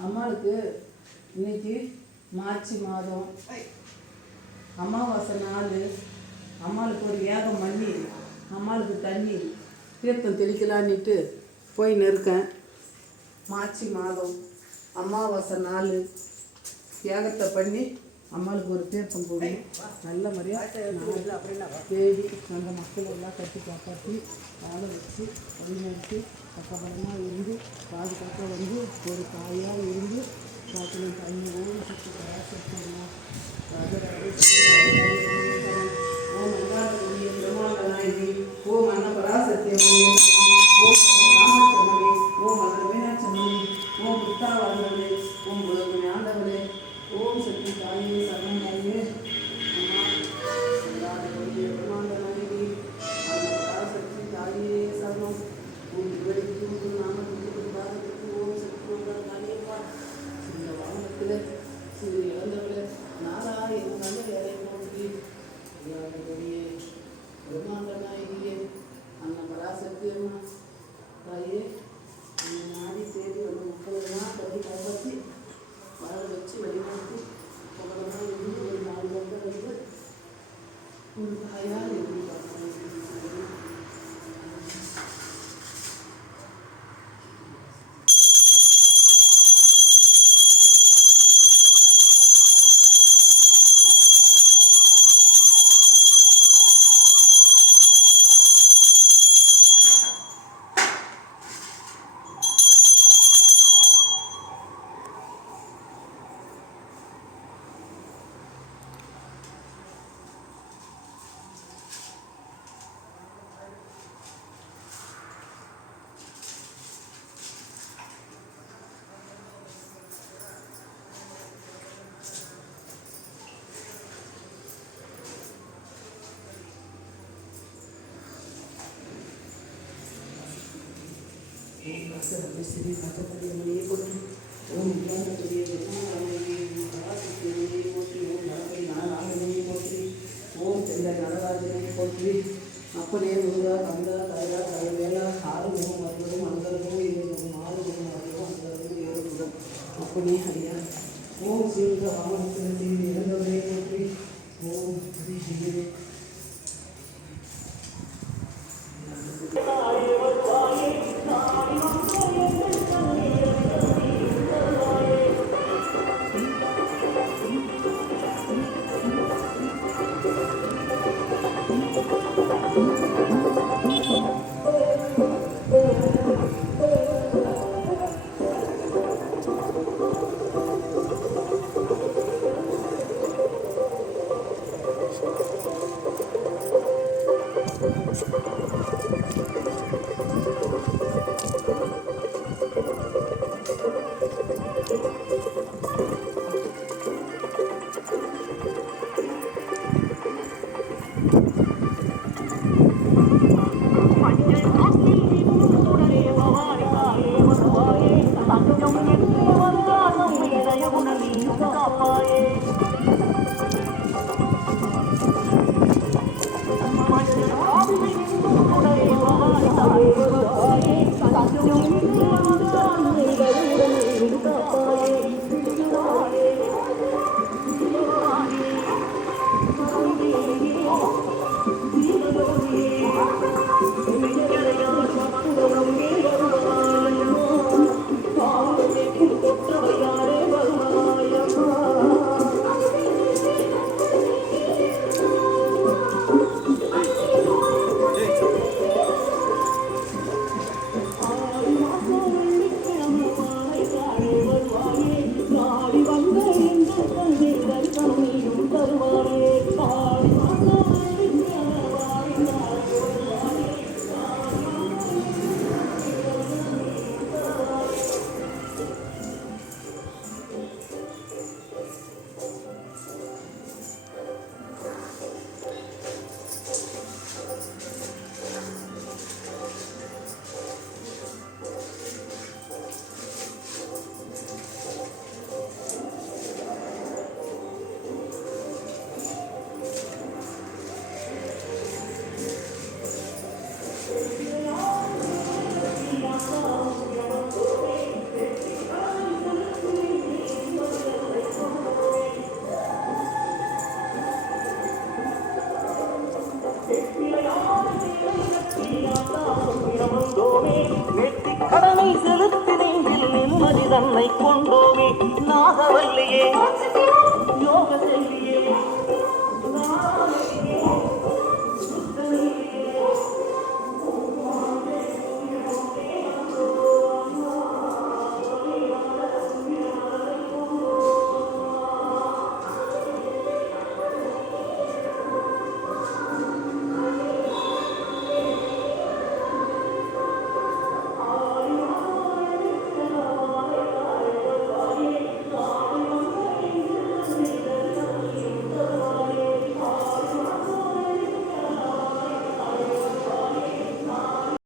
அம்மாளுக்கு இன்னைக்கு மார்ச் மாதம் அமாவாசை நாள். அம்மாளுக்கு ஒரு யாகம் பண்ணி அம்மாளுக்கு தண்ணி தீர்த்தம் தெளிக்கலான்ட்டு போய் இருக்கேன். மார்ச் மாதம் அமாவாசை நாள் யாகத்தை பண்ணி அம்மாளுக்கு ஒரு தீர்த்தம் போடும். நல்ல முறையாக தேடி அந்த மக்கள் எல்லாம் கட்டி காப்பாற்றி ஆளை வச்சு வழிநடத்தி பக்கபலமாக இருந்து பாதுகாக்க வந்து ஒரு தாயாக இருந்து காட்டிலும் தண்ணியோடு சுற்றி பிரமாண்டநாயகி ஓம் அன்னபராசத்தியம்மனே, ஓம் ராமச்சந்திரனே, ஓம் மதுரை மீனாட்சம்மனே, ஓம் புத்தாவர்களே, ஓம் உலகு ஞாண்டவளே, ஓம் சக்தி தாயே சரணம் தாயே. அம்மா பிரமாண்டநாயகி அன்னபராசக்தி தாயே சரணம். ஓம் இவருக்கு நாமத்துக்கு பாதத்துக்கு ஓம் சக்தி தாயேப்பா. இந்த வாகனத்தில் சிறு இழந்தவளை நாராயண நல்ல வேலை போற்றி பிரம்மாண்டநாயகியே அன்னபராசக்தி அம்மா தாயே நாடி தேடி வந்து மக்களெல்லாம் கட்டி காப்பாற்றி வாழ வச்சு வழிநடத்தி பகலமாக இருந்து ஒரு 4 வருடம் வந்து ஒரு தாயார் எப்படி பார்க்கணும். ஸ்ரீ பச்சப்படியம்மனையே போற்றி, ஓம் இல்லாதபடியே பராசக்தியம்மனையே போற்றி, ஓம் நடப்பை நாராயணனையே போற்றி, ஓம் செல்ல நடராஜனையே போற்றி. அப்பனே முருகா கந்தா கயரா கயவேலா 6 முகம் 60 அங்கரமும் 20 6 முகம் 60 அங்கரமும் 7 முகம் அப்பனே ஹரியா. ஓம் ஸ்ரீங்க வாமனத்தில் செய்து இறந்தவரே போற்றி, ஓம் ஸ்ரீ ஜிகிரே. தன்னை கொண்டோமே நாகவல்லியே